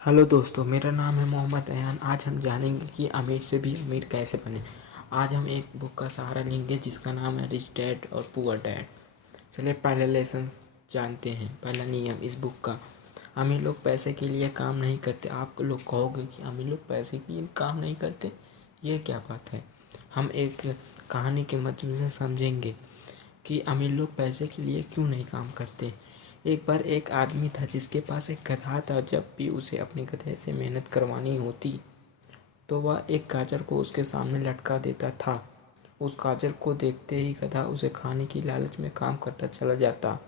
Hello दोस्तों, मेरा नाम है मोहम्मद अयान। आज हम जानेंगे कि अमीर से भी अमीर कैसे बने। आज हम एक बुक का सहारा लेंगे जिसका नाम है रिच डैड और पुअर डैड। चलिए पहले लेसन जानते हैं। पहला नियम इस बुक का, अमीर लोग पैसे के लिए काम नहीं करते। आप लोग कहोगे कि अमीर लोग पैसे के लिए काम नहीं करते, ये क्या बात है। हम एक कहानी के माध्यम से समझेंगे कि अमीर लोग पैसे के लिए क्यों नहीं काम करते। एक बार एक आदमी था जिसके पास एक गधा था। जब भी उसे अपने गधे से मेहनत करवानी होती तो वह एक गाजर को उसके सामने लटका देता था। उस गाजर को देखते ही गधा उसे खाने की लालच में काम करता चला जाता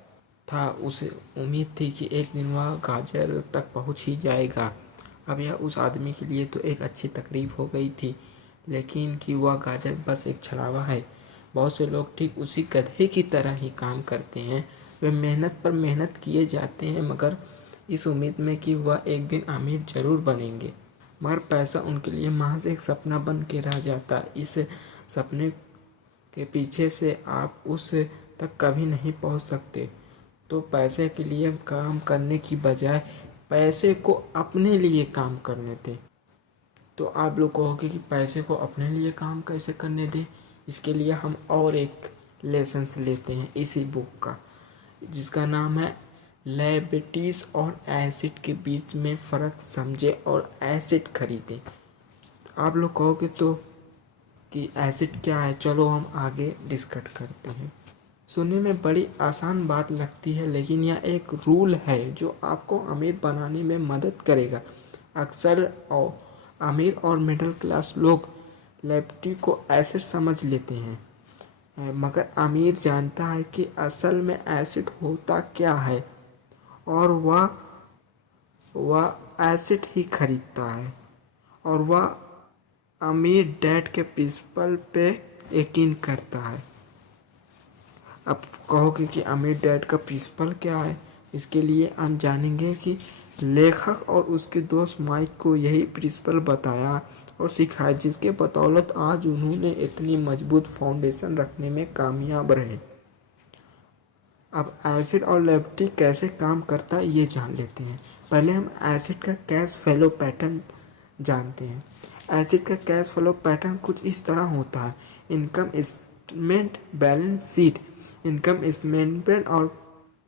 था। उसे उम्मीद थी कि एक दिन वह गाजर तक पहुंच ही जाएगा। अब यह उस आदमी के लिए तो एक अच्छी तकलीफ हो गई थी, लेकिन कि वह गाजर बस एक छलावा है। बहुत से लोग ठीक उसी गधे की तरह ही काम करते हैं। वे मेहनत पर मेहनत किए जाते हैं, मगर इस उम्मीद में कि वह एक दिन अमीर जरूर बनेंगे। मगर पैसा उनके लिए महज एक सपना बन के रह जाता। इस सपने के पीछे से आप उस तक कभी नहीं पहुंच सकते। तो पैसे के लिए काम करने की बजाय पैसे को अपने लिए काम करने दें। तो आप लोग कहोगे कि पैसे को अपने लिए काम कैसे करने दें। इसके लिए हम और एक लेसन्स लेते हैं इसी बुक का, जिसका नाम है लायबिलिटीज और एसेट के बीच में फ़र्क समझे और एसेट खरीदें। आप लोग कहोगे तो कि एसेट क्या है। चलो हम आगे डिस्कस करते हैं। सुनने में बड़ी आसान बात लगती है, लेकिन यह एक रूल है जो आपको अमीर बनाने में मदद करेगा। अक्सर अमीर और मिडिल क्लास लोग लायबिलिटी को एसेट समझ लेते हैं, मगर अमीर जानता है कि असल में एसेट होता क्या है और वह एसेट ही खरीदता है। और वह अमीर डैड के प्रिंसिपल पे यकीन करता है। अब कहोगे कि अमीर डैड का प्रिंसिपल क्या है। इसके लिए हम जानेंगे कि लेखक और उसके दोस्त माइक को यही प्रिंसिपल बताया और सिखाया, जिसके बदौलत आज उन्होंने इतनी मजबूत फाउंडेशन रखने में कामयाब रहे। अब एसिड और लायबिलिटी कैसे काम करता है ये जान लेते हैं। पहले हम एसिड का कैश फ्लो पैटर्न जानते हैं। एसिड का कैश फ्लो पैटर्न कुछ इस तरह होता है। Income statement, balance sheet. Income statement और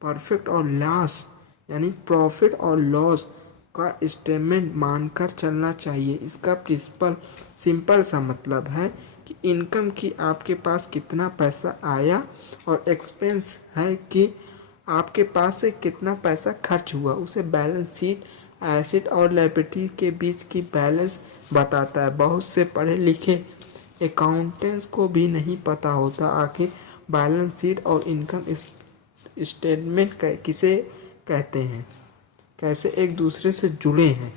परफेक्ट और लॉस यानी प्रॉफिट और लॉस का स्टेटमेंट मानकर चलना चाहिए। इसका प्रिंसिपल सिंपल सा मतलब है कि इनकम की आपके पास कितना पैसा आया और एक्सपेंस है कि आपके पास से कितना पैसा खर्च हुआ। उसे बैलेंस शीट एसेट और लायबिलिटी के बीच की बैलेंस बताता है। बहुत से पढ़े लिखे अकाउंटेंट्स को भी नहीं पता होता आखिर बैलेंस शीट और इनकम स्टेटमेंट किसे कहते हैं, कैसे एक दूसरे से जुड़े हैं।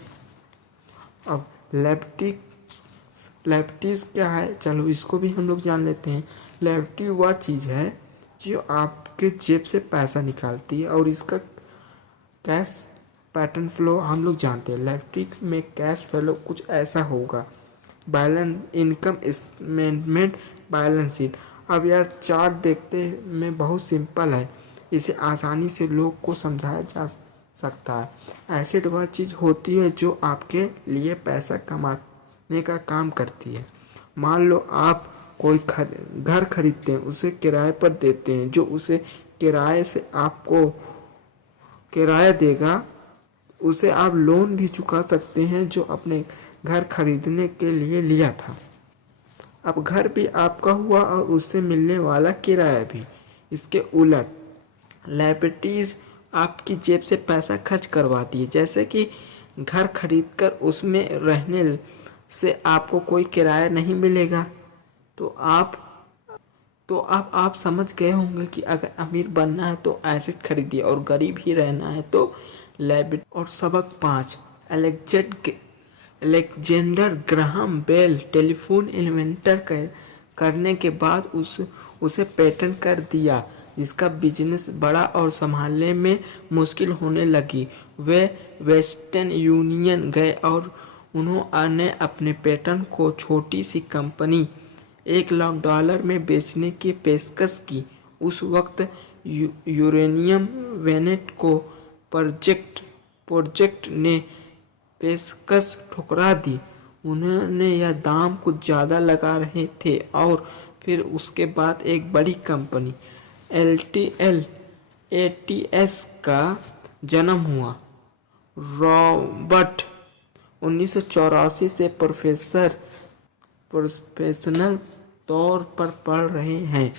अब लायबिलिटीज क्या है, चलो इसको भी हम लोग जान लेते हैं। लायबिलिटी वह चीज़ है जो आपके जेब से पैसा निकालती है और इसका कैश पैटर्न फ्लो हम लोग जानते हैं। लायबिलिटी में कैश फ्लो कुछ ऐसा होगा। Balance income statement, balance sheet. अब यह चार्ट देखते में बहुत सिंपल है, इसे आसानी से लोग को समझाया जा सकता है। एसेट वह चीज़ होती है जो आपके लिए पैसा कमाने का काम करती है। मान लो आप कोई घर खरीदते हैं, उसे किराए पर देते हैं। जो उसे किराए से आपको किराया देगा उसे आप लोन भी चुका सकते हैं जो अपने घर खरीदने के लिए लिया था। अब घर भी आपका हुआ और उससे मिलने वाला किराया भी। इसके उलट लायबिलिटीज आपकी जेब से पैसा खर्च करवाती है। जैसे कि घर खरीदकर उसमें रहने से आपको कोई किराया नहीं मिलेगा। तो आप समझ गए होंगे कि अगर अमीर बनना है तो एसेट खरीदिए और गरीब ही रहना है तो लायबिलिटी। और सबक 5, Alexander Graham Bell telephone inventor करने के बाद उसे पेटेंट कर दिया, जिसका बिजनेस बड़ा और संभालने में मुश्किल होने लगी। वे वेस्टर्न यूनियन गए और उन्होंने अपने पेटेंट को छोटी सी कंपनी $1 लाख में बेचने की पेशकश की। उस वक्त यूरेनियम वेनेट को प्रोजेक्ट ने पेशकश ठुकरा दी। उन्होंने यह दाम कुछ ज़्यादा लगा रहे थे और फिर उसके बाद एक बड़ी कंपनी LTL ATS का जन्म हुआ। रॉबर्ट 1984 से प्रोफेशनल तौर पर पढ़ रहे हैं।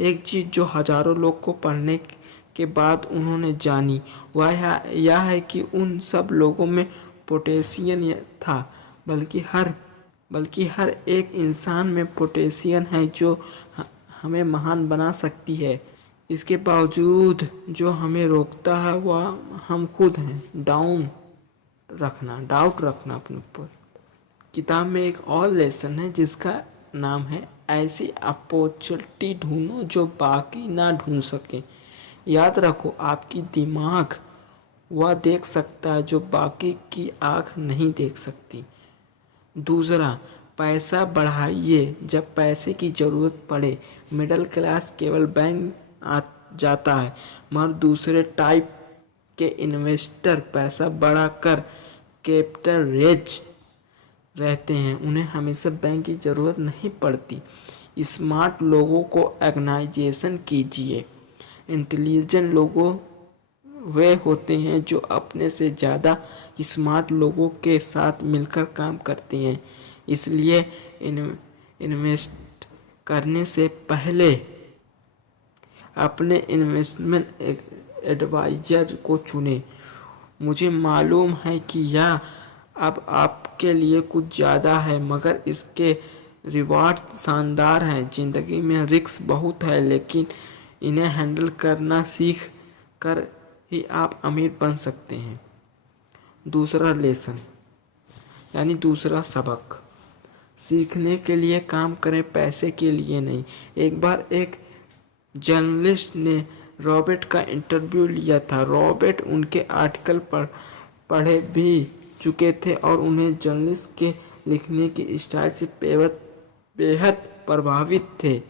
एक चीज़ जो हजारों लोग को पढ़ने के बाद उन्होंने जानी वह यह है कि उन सब लोगों में पोटेंशियल था, बल्कि हर एक इंसान में पोटेंशियल है जो हमें महान बना सकती है। इसके बावजूद जो हमें रोकता है वह हम खुद हैं। डाउट रखना अपने ऊपर। किताब में एक और लेसन है जिसका नाम है ऐसी अपॉर्चुनिटी ढूंढो जो बाकी ना ढूंढ सके। याद रखो, आपकी दिमाग वह देख सकता है जो बाकी की आँख नहीं देख सकती। दूसरा, पैसा बढ़ाइए जब पैसे की ज़रूरत पड़े। मिडिल क्लास केवल बैंक आ जाता है, मगर दूसरे टाइप के इन्वेस्टर पैसा बढ़ाकर कैपिटल रेज रहते हैं। उन्हें हमेशा बैंक की ज़रूरत नहीं पड़ती। स्मार्ट लोगों को ऑर्गेनाइजेशन कीजिए। इंटेलिजेंट लोगों वे होते हैं जो अपने से ज़्यादा स्मार्ट लोगों के साथ मिलकर काम करते हैं। इसलिए इन्वेस्ट करने से पहले अपने इन्वेस्टमेंट एडवाइजर को चुनें। मुझे मालूम है कि यह अब आपके लिए कुछ ज़्यादा है, मगर इसके रिवार्ड शानदार हैं। ज़िंदगी में रिस्क बहुत है, लेकिन इन्हें हैंडल करना सीख कर ही आप अमीर बन सकते हैं। दूसरा लेसन यानी दूसरा सबक, सीखने के लिए काम करें, पैसे के लिए नहीं। एक बार एक जर्नलिस्ट ने रॉबर्ट का इंटरव्यू लिया था। रॉबर्ट उनके आर्टिकल पढ़े भी चुके थे और उन्हें जर्नलिस्ट के लिखने की स्टाइल से बेहद प्रभावित थे।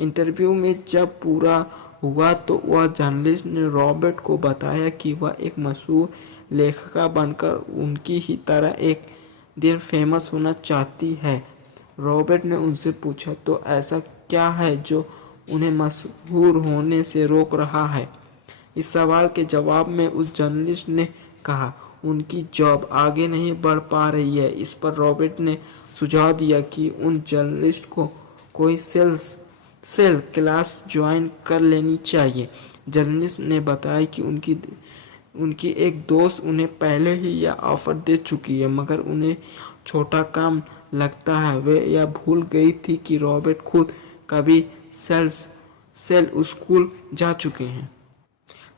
इंटरव्यू में जब पूरा हुआ तो वह जर्नलिस्ट ने रॉबर्ट को बताया कि वह एक मशहूर लेखिका बनकर उनकी ही तरह एक दिन फेमस होना चाहती है। रॉबर्ट ने उनसे पूछा, तो ऐसा क्या है जो उन्हें मशहूर होने से रोक रहा है? इस सवाल के जवाब में उस जर्नलिस्ट ने कहा, उनकी जॉब आगे नहीं बढ़ पा रही है। इस पर रॉबर्ट ने सुझाव दिया कि उन जर्नलिस्ट को कोई सेल क्लास ज्वाइन कर लेनी चाहिए। जर्नलिस्ट ने बताया कि उनकी एक दोस्त उन्हें पहले ही यह ऑफर दे चुकी है, मगर उन्हें छोटा काम लगता है। वे यह भूल गई थी कि रॉबर्ट खुद कभी सेल स्कूल जा चुके हैं।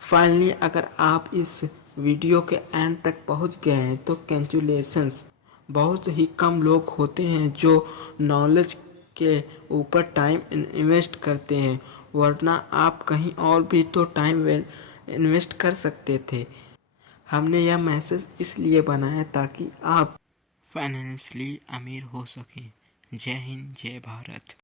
फाइनली, अगर आप इस वीडियो के एंड तक पहुंच गए हैं तो कैंचुलेशंस। बहुत ही कम लोग होते हैं जो नॉलेज के ऊपर टाइम इन्वेस्ट करते हैं, वरना आप कहीं और भी तो टाइम इन्वेस्ट कर सकते थे। हमने यह मैसेज इसलिए बनाया ताकि आप फाइनेंशियली अमीर हो सकें। जय हिंद, जय भारत।